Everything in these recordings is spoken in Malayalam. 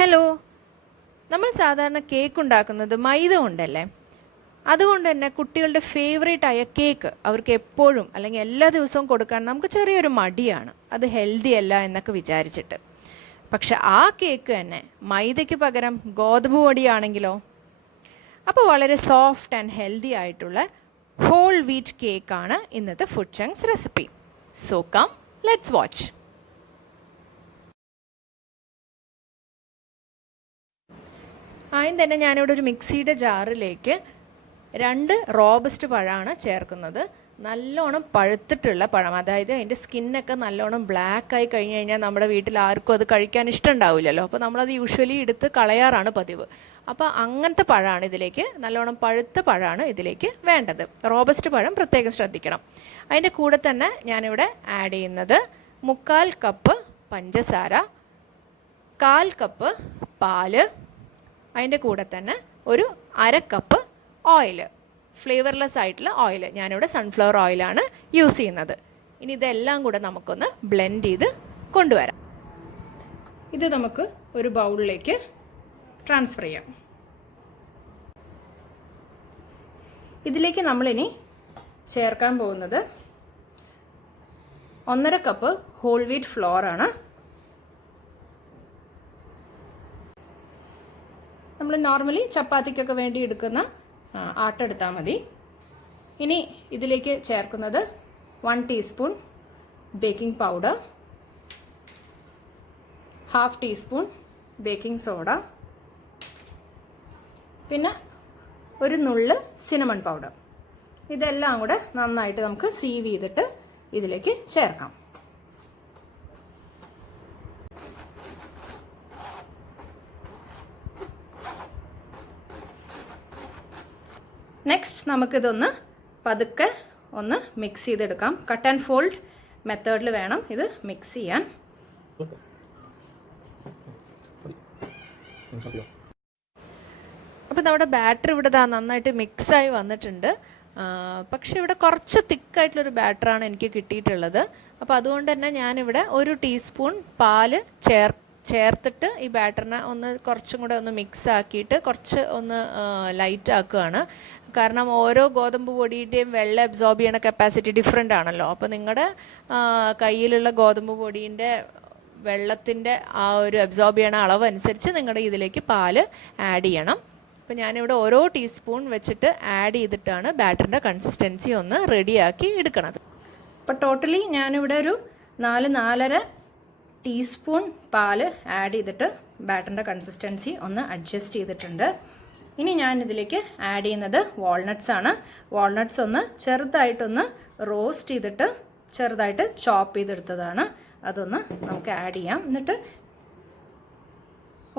ഹലോ. നമ്മൾ സാധാരണ കേക്ക് ഉണ്ടാക്കുന്നത് മൈദ കൊണ്ടല്ലേ? അതുകൊണ്ട് തന്നെ കുട്ടികളുടെ ഫേവറേറ്റ് ആയ കേക്ക് അവർക്ക് എപ്പോഴും അല്ലെങ്കിൽ എല്ലാ ദിവസവും കൊടുക്കാൻ നമുക്ക് ചെറിയൊരു മടിയാണ്, അത് ഹെൽത്തി അല്ല എന്നൊക്കെ വിചാരിച്ചിട്ട്. പക്ഷെ ആ കേക്ക് തന്നെ മൈദയ്ക്ക് പകരം ഗോതമ്പ് പൊടിയാണെങ്കിലോ? അപ്പോൾ വളരെ സോഫ്റ്റ് ആൻഡ് ഹെൽത്തി ആയിട്ടുള്ള ഹോൾ വീറ്റ് കേക്കാണ് ഇന്നത്തെ food chunks recipe. So come, let's watch. ആദ്യം തന്നെ ഞാനിവിടെ ഒരു മിക്സിയുടെ ജാറിലേക്ക് 2 റോബസ്റ്റ് പഴമാണ് ചേർക്കുന്നത്. നല്ലോണം പഴുത്തിട്ടുള്ള പഴം, അതായത് അതിൻ്റെ സ്കിന്നൊക്കെ നല്ലോണം ബ്ലാക്കായി കഴിഞ്ഞ് കഴിഞ്ഞാൽ നമ്മുടെ വീട്ടിൽ ആർക്കും അത് കഴിക്കാൻ ഇഷ്ടമുണ്ടാവില്ലല്ലോ. അപ്പോൾ നമ്മളത് യൂഷ്വലി എടുത്ത് കളയാറാണ് പതിവ്. അപ്പോൾ അങ്ങനത്തെ പഴമാണ് ഇതിലേക്ക്, നല്ലോണം പഴുത്ത പഴമാണ് ഇതിലേക്ക് വേണ്ടത്. റോബസ്റ്റ് പഴം പ്രത്യേകം ശ്രദ്ധിക്കണം. അതിൻ്റെ കൂടെ തന്നെ ഞാനിവിടെ ആഡ് ചെയ്യുന്നത് 3/4 കപ്പ് പഞ്ചസാര, 1/4 കപ്പ് പാല്, അതിൻ്റെ കൂടെ തന്നെ ഒരു 1/2 കപ്പ് ഓയിൽ, ഫ്ലേവർലെസ് ആയിട്ടുള്ള ഓയിൽ. ഞാനിവിടെ സൺഫ്ലവർ ഓയിലാണ് യൂസ് ചെയ്യുന്നത്. ഇനി ഇതെല്ലാം കൂടെ നമുക്കൊന്ന് ബ്ലെൻഡ് ചെയ്ത് കൊണ്ടുവരാം. ഇത് നമുക്ക് ഒരു ബൗളിലേക്ക് ട്രാൻസ്ഫർ ചെയ്യാം. ഇതിലേക്ക് നമ്മളിനി ചേർക്കാൻ പോകുന്നത് 1/2 കപ്പ് ഹോൾ വീറ്റ് ഫ്ലോർ ആണ്. നമ്മൾ നോർമലി ചപ്പാത്തിക്കൊക്കെ വേണ്ടി എടുക്കുന്ന ആട്ട എടുത്താൽ മതി. ഇനി ഇതിലേക്ക് ചേർക്കുന്നത് 1 teaspoon baking powder, 1/2 teaspoon baking soda, പിന്നെ ഒരു നുള്ള് സിനമൺ പൗഡർ. ഇതെല്ലാം കൂടെ നന്നായിട്ട് നമുക്ക് സീവ് ചെയ്തിട്ട് ഇതിലേക്ക് ചേർക്കാം. നെക്സ്റ്റ് നമുക്കിതൊന്ന് പതുക്കെ ഒന്ന് മിക്സ് ചെയ്തെടുക്കാം. കട്ട് ആൻഡ് ഫോൾഡ് മെത്തേഡിൽ വേണം ഇത് മിക്സ് ചെയ്യാൻ. അപ്പോൾ നമ്മുടെ ബാറ്റർ ഇവിടെ നന്നായിട്ട് മിക്സായി വന്നിട്ടുണ്ട്. പക്ഷെ ഇവിടെ കുറച്ച് തിക്കായിട്ടുള്ളൊരു ബാറ്ററാണ് എനിക്ക് കിട്ടിയിട്ടുള്ളത്. അപ്പോൾ അതുകൊണ്ട് തന്നെ ഞാനിവിടെ 1 ടീസ്പൂൺ പാല് ചേർത്തിട്ട് ഈ ബാറ്ററിനെ ഒന്ന് കുറച്ചും കൂടെ ഒന്ന് മിക്സ് ആക്കിയിട്ട് കുറച്ച് ഒന്ന് ലൈറ്റ് ആക്കുകയാണ്. കാരണം ഓരോ ഗോതമ്പ് പൊടിയുടെയും വെള്ളം അബ്സോർബ് ചെയ്യണ കപ്പാസിറ്റി ഡിഫറെൻ്റ് ആണല്ലോ. അപ്പോൾ നിങ്ങളുടെ കയ്യിലുള്ള ഗോതമ്പ് പൊടിയുടെ വെള്ളത്തിൻ്റെ ആ ഒരു അബ്സോർബ് ചെയ്യണ അളവ് അനുസരിച്ച് നിങ്ങളുടെ ഇതിലേക്ക് പാല് ആഡ് ചെയ്യണം. അപ്പോൾ ഞാനിവിടെ ഓരോ ടീസ്പൂൺ വെച്ചിട്ട് ആഡ് ചെയ്തിട്ടാണ് ബാറ്ററിൻ്റെ കൺസിസ്റ്റൻസി ഒന്ന് റെഡിയാക്കി എടുക്കണത്. അപ്പോൾ ടോട്ടലി ഞാനിവിടെ ഒരു 4-4.5 ടീസ്പൂൺ പാല് ആഡ് ചെയ്തിട്ട് ബാറ്ററിൻ്റെ കൺസിസ്റ്റൻസി ഒന്ന് അഡ്ജസ്റ്റ് ചെയ്തിട്ടുണ്ട്. ഇനി ഞാൻ ഇതിലേക്ക് ആഡ് ചെയ്യുന്നത് വാൾനട്ട്സ് ആണ്. വാൾനട്ട്സ് ഒന്ന് ചെറുതായിട്ടൊന്ന് റോസ്റ്റ് ചെയ്തിട്ട് ചെറുതായിട്ട് ചോപ്പ് ചെയ്തെടുത്തതാണ്. അതൊന്ന് നമുക്ക് ആഡ് ചെയ്യാം. എന്നിട്ട്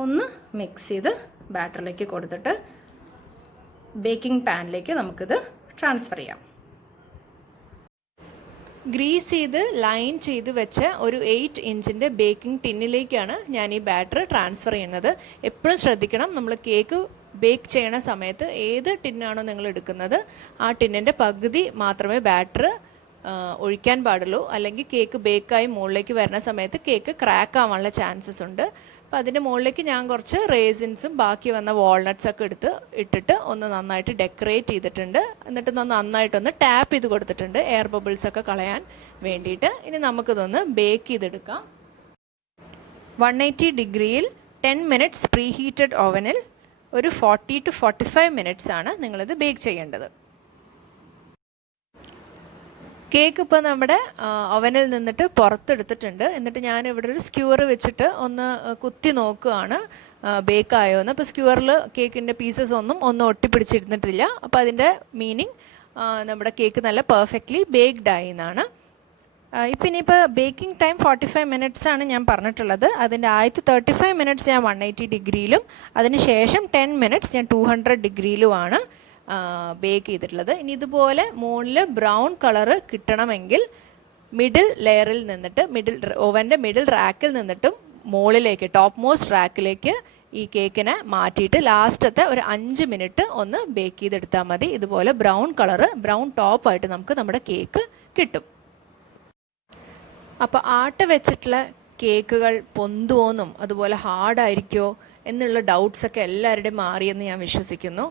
ഒന്ന് മിക്സ് ചെയ്ത് ബാറ്ററിലേക്ക് കൊടുത്തിട്ട് ബേക്കിംഗ് പാനിലേക്ക് നമുക്കിത് ട്രാൻസ്ഫർ ചെയ്യാം. ഗ്രീസ് ചെയ്ത് ലൈൻ ചെയ്ത് വെച്ച ഒരു 8 ഇഞ്ചിൻ്റെ ബേക്കിംഗ് ടിന്നിലേക്കാണ് ഞാൻ ഈ ബാറ്റർ ട്രാൻസ്ഫർ ചെയ്യുന്നത്. എപ്പോഴും ശ്രദ്ധിക്കണം, നമ്മൾ കേക്ക് ബേക്ക് ചെയ്യണ സമയത്ത് ഏത് ടിന്നാണോ നിങ്ങൾ എടുക്കുന്നത് ആ ടിന്നിൻ്റെ പകുതി മാത്രമേ ബാറ്റർ ഒഴിക്കാൻ പാടുള്ളൂ. അല്ലെങ്കിൽ കേക്ക് ബേക്കായി മുകളിലേക്ക് വരുന്ന സമയത്ത് കേക്ക് ക്രാക്ക് ആവാനുള്ള ചാൻസസ് ഉണ്ട്. അപ്പോൾ അതിൻ്റെ മുകളിലേക്ക് ഞാൻ കുറച്ച് റേസിൻസും ബാക്കി വന്ന വാൾനട്ട്സ് ഒക്കെ ഇട്ടിട്ട് ഒന്ന് നന്നായിട്ട് ഡെക്കറേറ്റ് ചെയ്തിട്ടുണ്ട്. എന്നിട്ട് നന്നായിട്ടൊന്ന് ടാപ്പ് ചെയ്ത് കൊടുത്തിട്ടുണ്ട് എയർ ബബിൾസ് ഒക്കെ കളയാൻ വേണ്ടിയിട്ട്. ഇനി നമുക്കിതൊന്ന് ബേക്ക് ചെയ്തെടുക്കാം. 180 ഡിഗ്രിയിൽ 10 മിനിറ്റ്സ് പ്രീ ഹീറ്റഡ് ഓവനിൽ ഒരു 40 to 45 മിനിറ്റ്സ് ആണ് നിങ്ങളിത് ബേക്ക് ചെയ്യേണ്ടത്. കേക്ക് ഇപ്പോൾ നമ്മുടെ ഓവനിൽ നിന്നിട്ട് പുറത്തെടുത്തിട്ടുണ്ട്. എന്നിട്ട് ഞാനിവിടെ ഒരു സ്ക്യൂർ വെച്ചിട്ട് ഒന്ന് കുത്തി നോക്കുകയാണ് ബേക്കായോ എന്ന്. അപ്പോൾ സ്ക്യൂറിൽ കേക്കിൻ്റെ പീസസ് ഒന്നും ഒട്ടിപ്പിടിച്ചിരുന്നിട്ടില്ല. അപ്പോൾ അതിൻ്റെ മീനിങ് നമ്മുടെ കേക്ക് നല്ല പെർഫെക്റ്റ്ലി ബേക്ക്ഡ് ആയി എന്നാണ്. ഇപ്പം ഇനിയിപ്പോൾ ബേക്കിംഗ് ടൈം 45 മിനിറ്റ്സ് ആണ് ഞാൻ പറഞ്ഞിട്ടുള്ളത്. അതിൻ്റെ ആദ്യത്തെ 35 മിനിറ്റ്സ് ഞാൻ 180 ഡിഗ്രിയിലും അതിന് ശേഷം 10 മിനിറ്റ്സ് ഞാൻ 200 ഡിഗ്രിയിലുമാണ് ബേക്ക് ചെയ്തിട്ടുള്ളത്. ഇനി ഇതുപോലെ മുകളിൽ ബ്രൗൺ കളറ് കിട്ടണമെങ്കിൽ മിഡിൽ ലെയറിൽ നിന്നിട്ട് ഓവൻ്റെ മിഡിൽ റാക്കിൽ നിന്നിട്ടും മുകളിലേക്ക് ടോപ്പ് മോസ്റ്റ് റാക്കിലേക്ക് ഈ കേക്കിനെ മാറ്റിയിട്ട് ലാസ്റ്റത്തെ ഒരു 5 മിനിറ്റ് ഒന്ന് ബേക്ക് ചെയ്തെടുത്താൽ മതി. ഇതുപോലെ ബ്രൗൺ ടോപ്പായിട്ട് നമുക്ക് നമ്മുടെ കേക്ക് കിട്ടും. അപ്പോൾ ആട്ട വെച്ചിട്ടുള്ള കേക്കുകൾ പൊന്തുവോന്നും അതുപോലെ ഹാർഡായിരിക്കുമോ എന്നുള്ള ഡൗട്ട്സൊക്കെ എല്ലാവരുടെയും മാറിയെന്ന് ഞാൻ വിശ്വസിക്കുന്നു.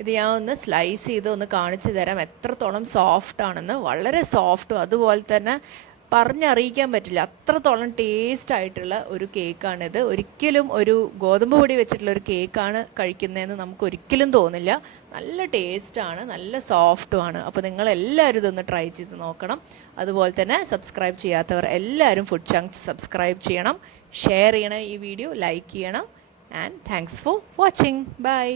ഇത് ഞാൻ ഒന്ന് സ്ലൈസ് ചെയ്ത് ഒന്ന് കാണിച്ചു തരാം എത്രത്തോളം സോഫ്റ്റ് ആണെന്ന്. വളരെ സോഫ്റ്റും അതുപോലെ തന്നെ പറഞ്ഞറിയിക്കാൻ പറ്റില്ല, അത്രത്തോളം ടേസ്റ്റ് ആയിട്ടുള്ള ഒരു കേക്കാണിത്. ഒരിക്കലും ഒരു ഗോതമ്പ് പൊടി വെച്ചിട്ടുള്ള ഒരു കേക്കാണ് കഴിക്കുന്നതെന്ന് നമുക്ക് ഒരിക്കലും തോന്നില്ല. നല്ല ടേസ്റ്റാണ്, നല്ല സോഫ്റ്റുമാണ്. അപ്പോൾ നിങ്ങളെല്ലാവരും ഇതൊന്ന് ട്രൈ ചെയ്ത് നോക്കണം. അതുപോലെ തന്നെ സബ്സ്ക്രൈബ് ചെയ്യാത്തവർ എല്ലാവരും ഫുഡ് ചങ്ക്സ് സബ്സ്ക്രൈബ് ചെയ്യണം, ഷെയർ ചെയ്യണം, ഈ വീഡിയോ ലൈക്ക് ചെയ്യണം. And thanks for watching. By.